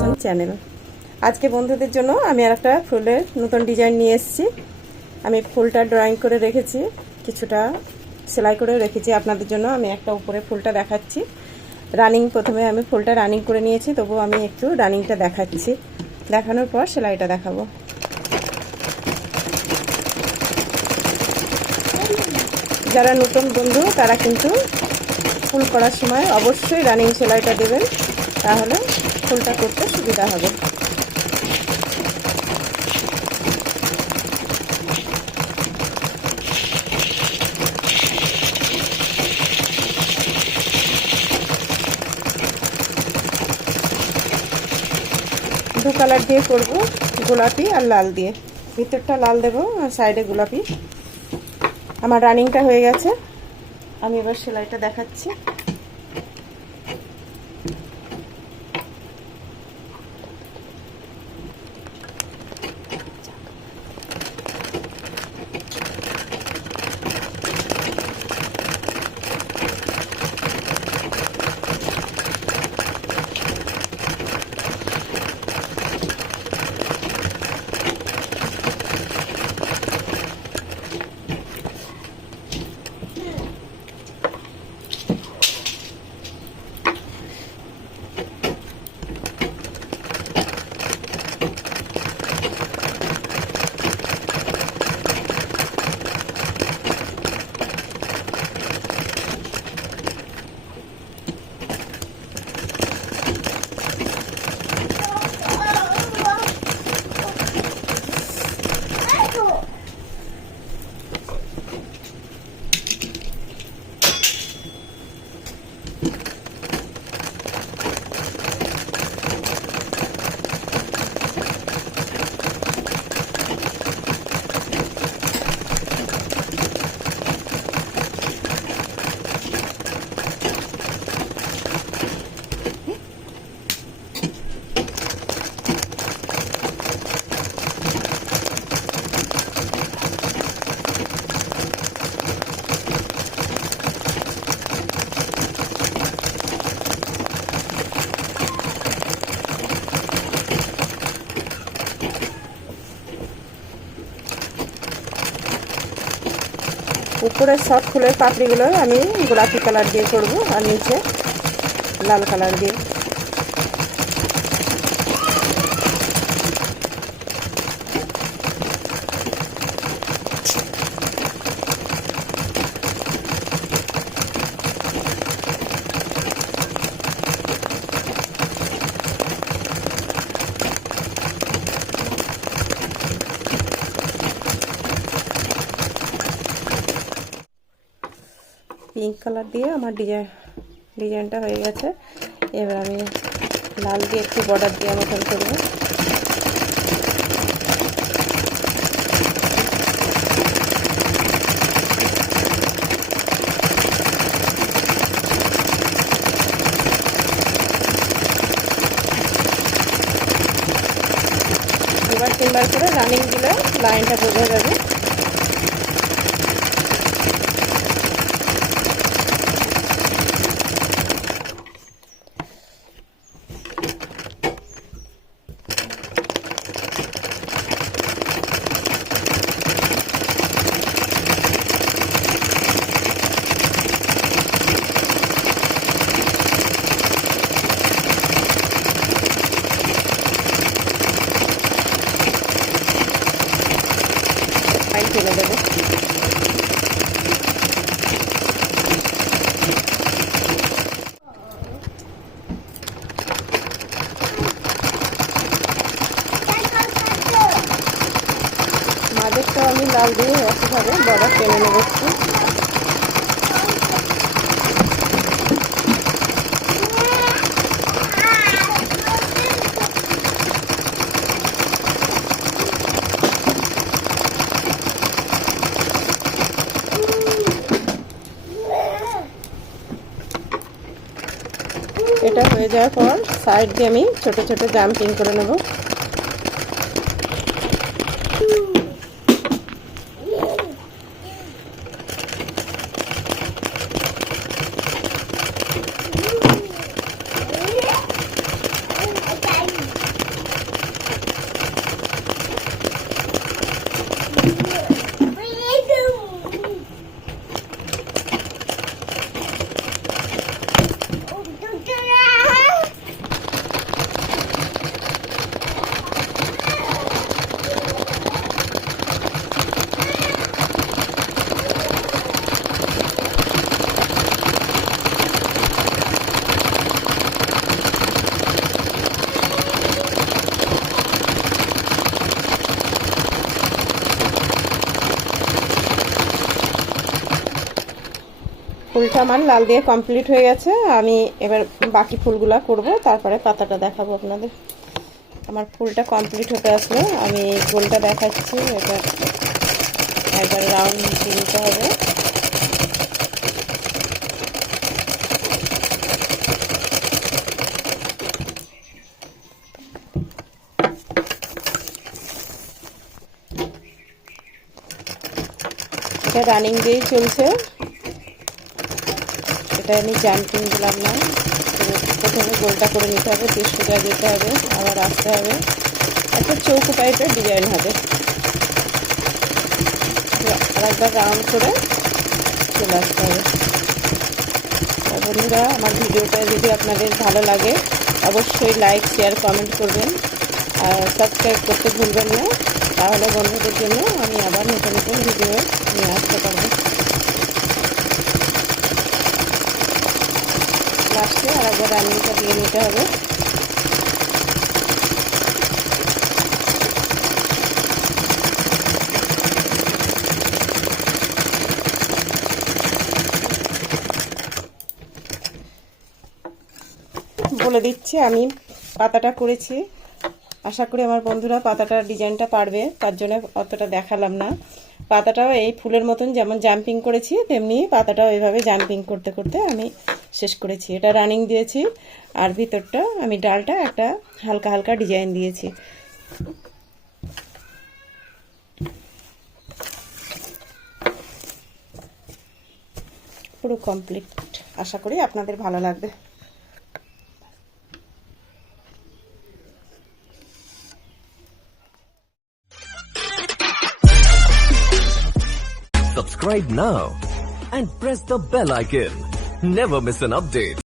হাসান চ্যানেল। আজকে বন্ধুদের জন্য আমি আর একটা ফুলের নতুন ডিজাইন নিয়ে এসেছি। আমি ফুলটা ড্রয়িং করে রেখেছি, কিছুটা সেলাই করে রেখেছি আপনাদের জন্য। আমি একটা উপরে ফুলটা দেখাচ্ছি রানিং। প্রথমে আমি ফুলটা রানিং করে নিয়েছি, তবু আমি একটু রানিংটা দেখাচ্ছি, দেখানোর পর সেলাইটা দেখাবো। যারা নতুন বন্ধু তারা কিন্তু ফুল করার সময় অবশ্যই রানিং সেলাইটা দেবেন, তাহলে ফুলটা করতে সুবিধা হবে। দু কালার দিয়ে করব, গোলাপি আর লাল দিয়ে। ভিতরটা লাল দেবো আর সাইডে গোলাপি। আমার রানিংটা হয়ে গেছে, আমি এবার সেলাইটা দেখাচ্ছি। উপরের সব ফুলের পাপড়িগুলো আমি গোলাপি কালার দিয়ে করব, আর নিচে লাল কালার দিয়ে। পিঙ্ক কালার দিয়ে আমার ডিজাইনটা হয়ে গেছে। এবার আমি লাল দিয়ে একটু বর্ডার দেওয়ার মতন করবো। দুবার তিনবার করে রানিং দিলে লাইনটা বোঝা যাবে। ফেলে দেবো। মাঝেরটাও আমি লাল দিয়ে একইভাবে বর্ডার টেনে নেব একটু। এটা হয়ে যাওয়ার পর সাইড দিয়ে আমি ছোট ছোট জাম্পিং করে নেব। আমার লাল দিয়ে কমপ্লিট হয়ে গেছে। আমি এবার বাকি ফুলগুলা করব, তারপরে পাতাটা দেখাবো আপনাদের। আমার ফুলটা কমপ্লিট হতে আসলো, আমি গোলটা দেখাচ্ছি। এটা একবার রাউন্ড দিয়ে নিতে হবে। এটা রানিং দিয়েই চলছে, এটা আমি জাম্পিং দিলাম না। প্রথমে গোলটা করে নিতে হবে, বেশ সোজা যেতে হবে, আবার আসতে হবে, একটা চৌকো টাইপের ডিজাইন হবে। আর একবার রাউন্ড করে চলে আসতে হবে। বন্ধুরা, আমার ভিডিওটা যদি আপনাদের ভালো লাগে অবশ্যই লাইক, শেয়ার, কমেন্ট করবেন আর সাবস্ক্রাইব করতে ভুলবেন না। তাহলে বন্ধুদের জন্য আমি আবার নতুন নতুন ভিডিও নিয়ে আসতে পারবো। লাস্টে আর একবার রানিংটা দিয়ে নিতে হবে। বলে দিচ্ছি আমি পাতাটা করেছি, আশা করি আমার বন্ধুরা পাতাটার ডিজাইনটা পারবে, তার জন্য অতটা দেখালাম না। পাতাটাও এই ফুলের মতন যেমন জাম্পিং করেছি তেমনি পাতাটাও এইভাবে জাম্পিং করতে করতে আমি শেষ করেছি। এটা রানিং দিয়েছি আর ভিতরটা আমি ডালটা একটা হালকা হালকা ডিজাইন দিয়েছি। পুরো কমপ্লিট, আশা করি আপনাদের ভালো লাগবে। Subscribe now and press the bell icon. Never miss an update.